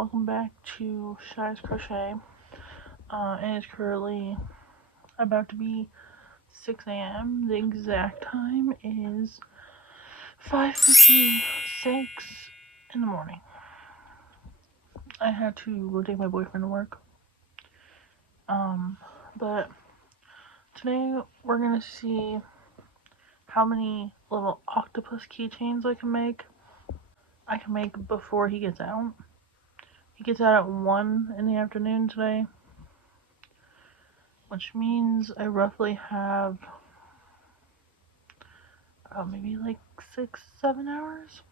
welcome back to ShysCrochet. It is currently about to be 6 a.m. The exact time is 5:56 in the morning. I had to go take my boyfriend to work. But today we're gonna see how many little octopus keychains I can make. Before he gets out. He gets out at 1 in the afternoon today, which means I roughly have maybe like 6-7 hours.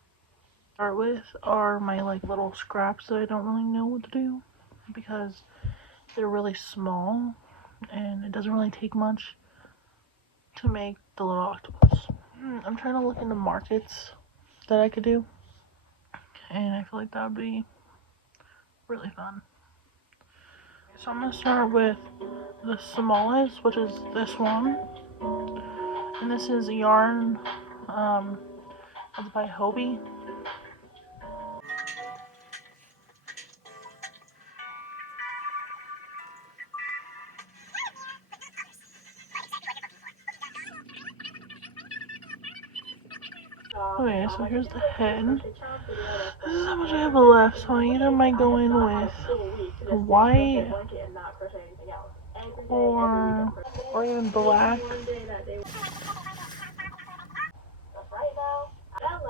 Start with are my little scraps that I don't really know what to do because they're really small and it doesn't really take much to make the little octopus. I'm trying to look into markets that I could do, and I feel like that would be really fun. So I'm gonna start with the smallest, which is this one, and this is yarn. It's by Hobbii. Okay, so here's the head. This is how much I have left, so I either might go in with white or even black.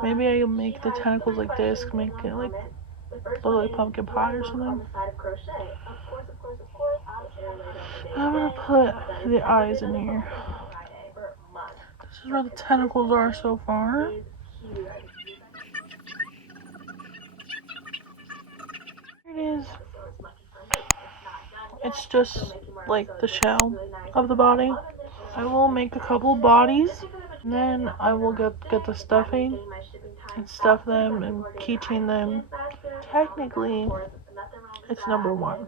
Maybe I'll make the tentacles like this, make it look like pumpkin pie or something. I'm gonna put the eyes in here. This is where the tentacles are so far. Here it is. It's just like the shell of the body. I will make a couple bodies, and then I will get the stuffing and stuff them and keychain them. Technically, it's number 1.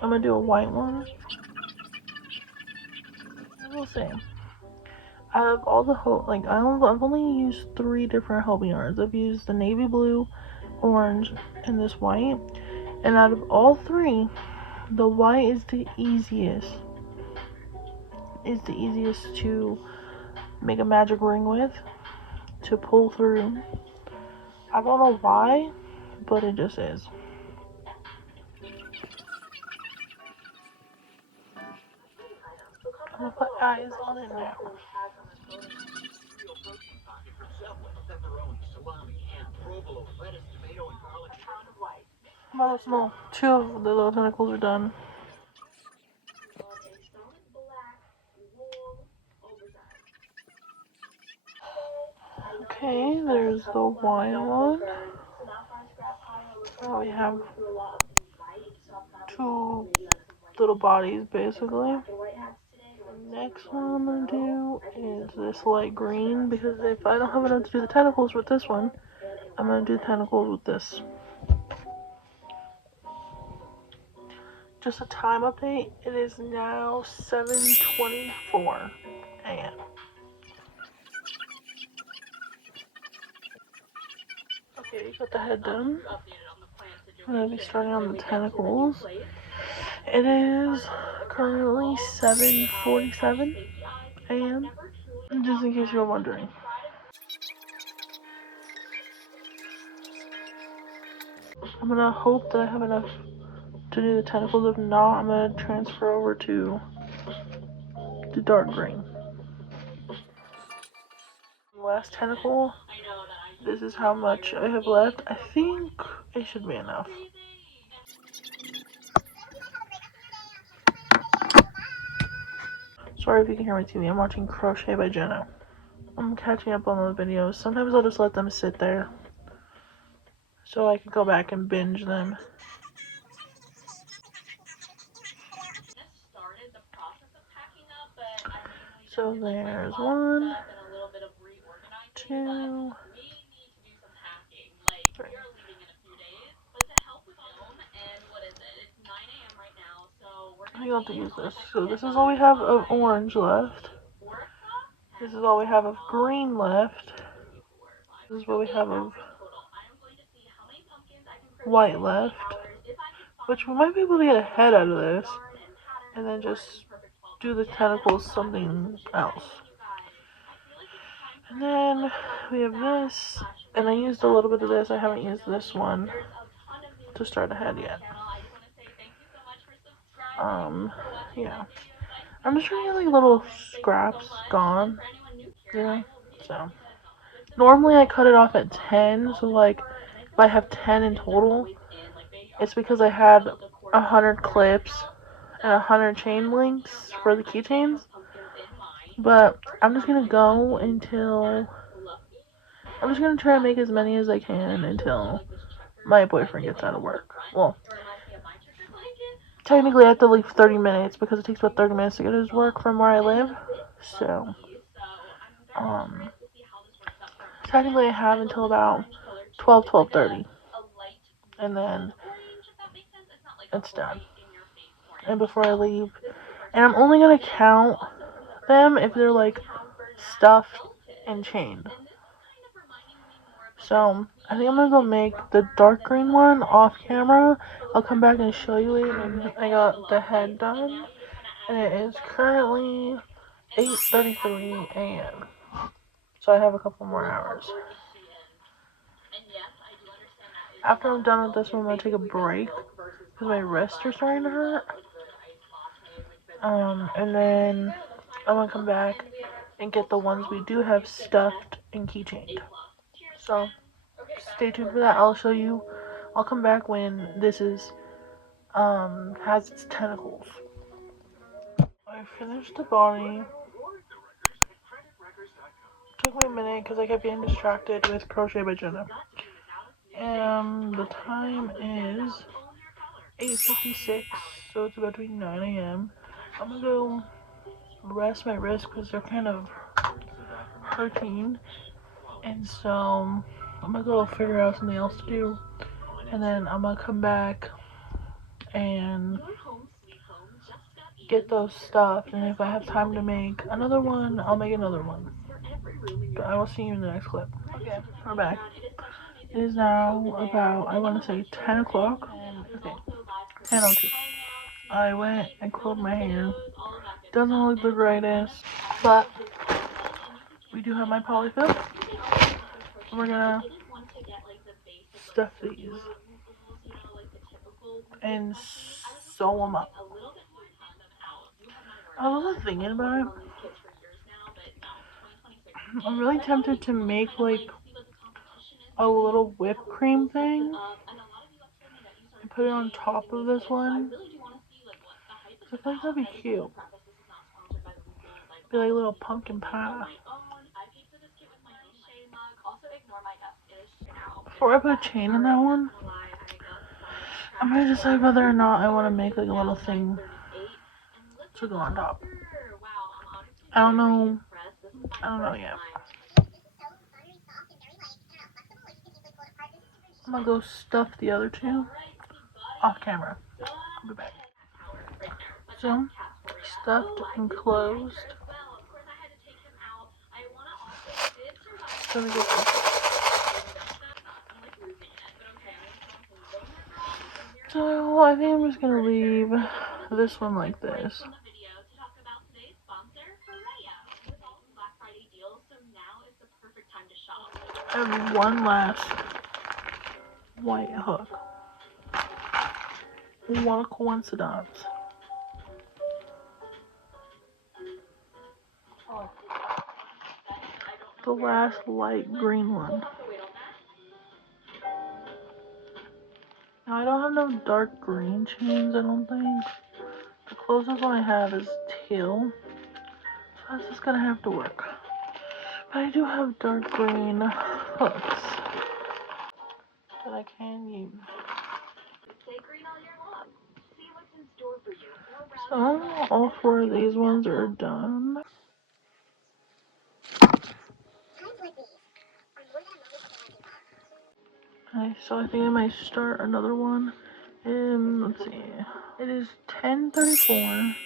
I'm gonna do a white one. I will say, out of all the I've only used 3 different Hobbii yarns. I've used the navy blue, orange, and this white. And out of all 3, the white is the easiest. It's the easiest to make a magic ring with, to pull through. I don't know why, but it just is. I'm gonna put eyes on it now. About those small. 2 of the little tentacles are done. Okay, there's the white one. Now we have 2 little bodies basically. The next one I'm gonna do is this light green, because if I don't have enough to do the tentacles with this one, I'm gonna do the tentacles with this. Just a time update, it is now 7:24 a.m. Okay, got the head done. I'm gonna be starting on the tentacles. It is currently 7:47 a.m. just in case you're wondering. I'm gonna hope that I have enough to do the tentacles. If not, I'm gonna transfer over to the dark green. Last tentacle. This is how much I have left. I think it should be enough. Sorry if you can hear my TV. I'm watching Crochet by Jenna. I'm catching up on the videos. Sometimes I'll just let them sit there so I can go back and binge them. So there's 1, 2, 3. I have to use this. So this is all we have of orange left. This is all we have of green left. This is what we have of white left, which we might be able to get a head out of this, and then just do the tentacles something else. And then we have this, and I used a little bit of this. I haven't used this one to start a head yet. Yeah. I'm just trying to get like little scraps gone, you know? So, normally I cut it off at 10, so like, if I have 10 in total, it's because I had 100 clips and 100 chain links for the keychains. But I'm just gonna go until, I'm just gonna try to make as many as I can until my boyfriend gets out of work. Well, technically I have to leave 30 minutes because it takes about 30 minutes to get to his work from where I live. So, technically I have until about 12:30, and then it's done. And before I leave, and I'm only gonna count them if they're like stuffed and chained. So I think I'm gonna go make the dark green one off camera. I'll come back and show you it. And I got the head done, and it is currently 8:33 a.m. So I have a couple more hours. After I'm done with this one, I'm gonna take a break because my wrists are starting to hurt. And then I'm gonna come back and get the ones we do have stuffed and keychained. So stay tuned for that. I'll show you. I'll come back when this is has its tentacles. I finished the body. Took me a minute because I kept getting distracted with Crochet by Jenna. And the time is 8:56, so it's about to be 9 a.m. I'm gonna go rest my wrists because they're kind of hurting, and so I'm gonna go figure out something else to do, and then I'm gonna come back and get those stuffed, and if I have time to make another one, I'll make another one. But I will see you in the next clip. Okay, we're back. It is now about, I want to say 10 o'clock. Okay, 10:02. I went and curled my hair. Doesn't look the greatest, but we do have my polyfill. We're gonna stuff these and sew them up. I was thinking about it. I'm really tempted to make like a little whipped cream thing and put it on top of this one. I feel like that'd be cute. Be like a little pumpkin pie. Before I put a chain in that one, I'm gonna decide whether or not I want to make like a little thing to go on top. I don't know yet. I'm gonna go stuff the other two off camera. I'll be back. So, stuffed and closed. So, I think I'm just gonna leave this one like this. I have one last white hook. What a coincidence. The last light green one. Now I don't have no dark green chains, I don't think. The closest one I have is teal. So that's just gonna have to work. But I do have dark green hooks that I can use. So all four of these ones are done. Okay, so I think I might start another one. Let's see. It is 10:34,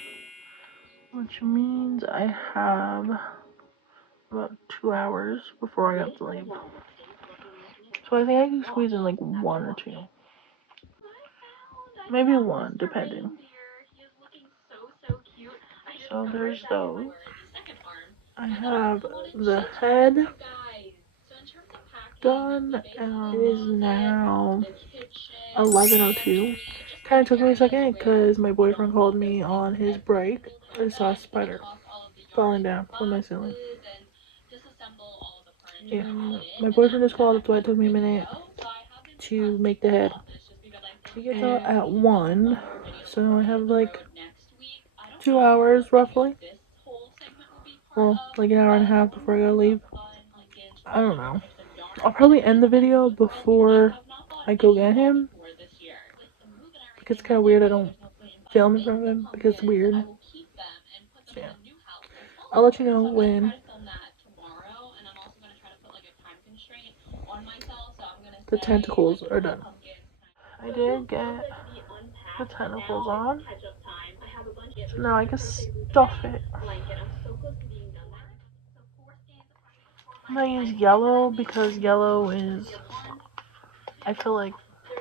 which means I have about 2 hours before I have to leave. So I think I can squeeze in like one or two. maybe one, depending. So there's those. I have the head done, and it is now 11:02. Kind of took me a second because my boyfriend called me on his break. I saw a spider falling down from my ceiling. Yeah, my boyfriend just called, so it took me a minute to make the head. He gets out at 1, so I have like 2 hours roughly. Well, like an hour and a half before I gotta leave. I don't know. I'll probably end the video before I go get him. Because it's kind of weird I don't film in front of him because it's weird. So yeah. I'll let you know when the tentacles are done. I did get the tentacles on. So now I can stuff it. I'm gonna use yellow because yellow is, I feel like,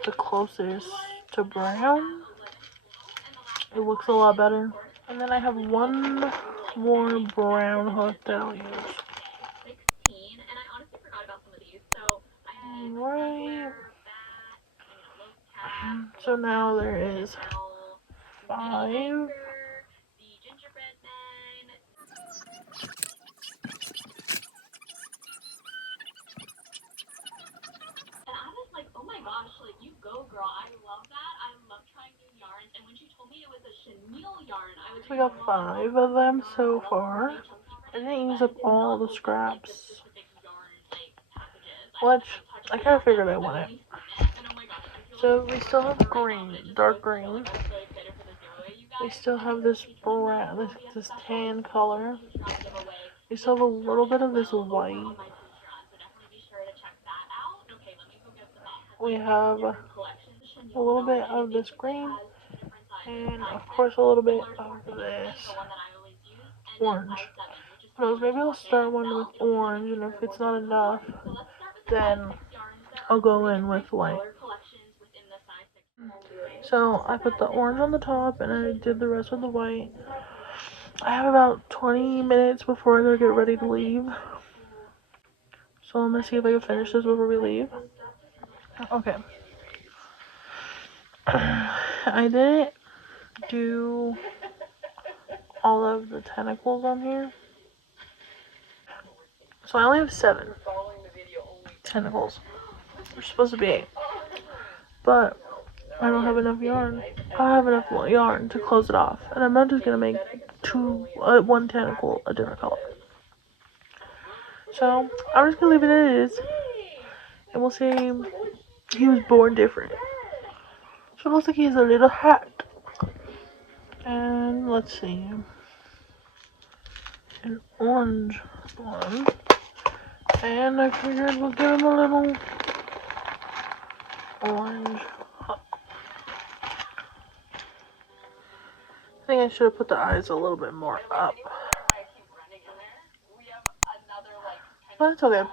the closest to brown. It looks a lot better. And then I have one more brown hook that I'll use. Alright. So now there is 5. So we got 5 of them so far. I didn't use up all the scraps, which I kind of figured I wouldn't. So we still have green, dark green. We still have this brown, this tan color. We still have a little bit of this white. We have a little bit of this green, and of course a little bit of this orange. Maybe I'll start one with orange, and if it's not enough, then I'll go in with white. So I put the orange on the top, and I did the rest with the white. I have about 20 minutes before I gotta get ready to leave. So I'm gonna see if I can finish this before we leave. Okay. I didn't do all of the tentacles on here. So I only have 7 tentacles. There's supposed to be 8. But I don't have enough yarn. I have enough yarn to close it off. And I'm not just gonna make 1 tentacle a different color. So I'm just gonna leave it as is. And we'll say he was born different. So it looks like he has a little hat. And let's see. An orange one. And I figured we'll give him a little orange hook. I think I should have put the eyes a little bit more up. But it's okay.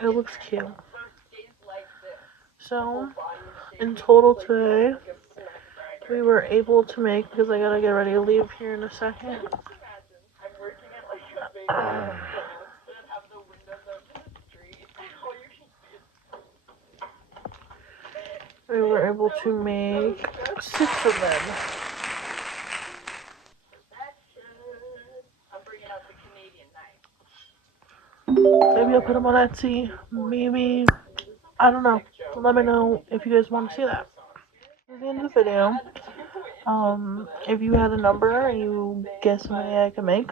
It looks cute. So, in total today, we were able to make, because I gotta get ready to leave here in a second. We were able to make 6 of them. Maybe I'll put them on Etsy. Maybe, I don't know. Let me know if you guys want to see that. At the end of the video, if you had a number and you guessed something I could make,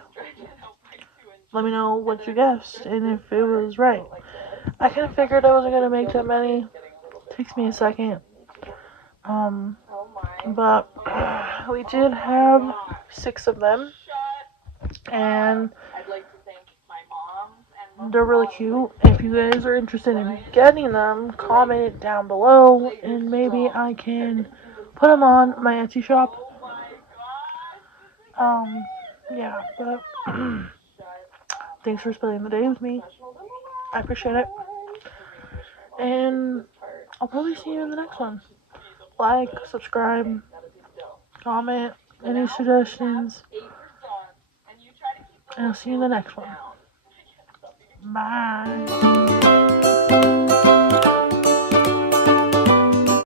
let me know what you guessed and if it was right. I kind of figured I wasn't gonna make that many. Takes me a second. But we did have 6 of them, and they're really cute. If you guys are interested in getting them, comment down below, and maybe I can put them on my Etsy shop. Yeah, but thanks for spending the day with me. I appreciate it. And I'll probably see you in the next one. like, subscribe, comment, any suggestions, and I'll see you in the next one. Bye.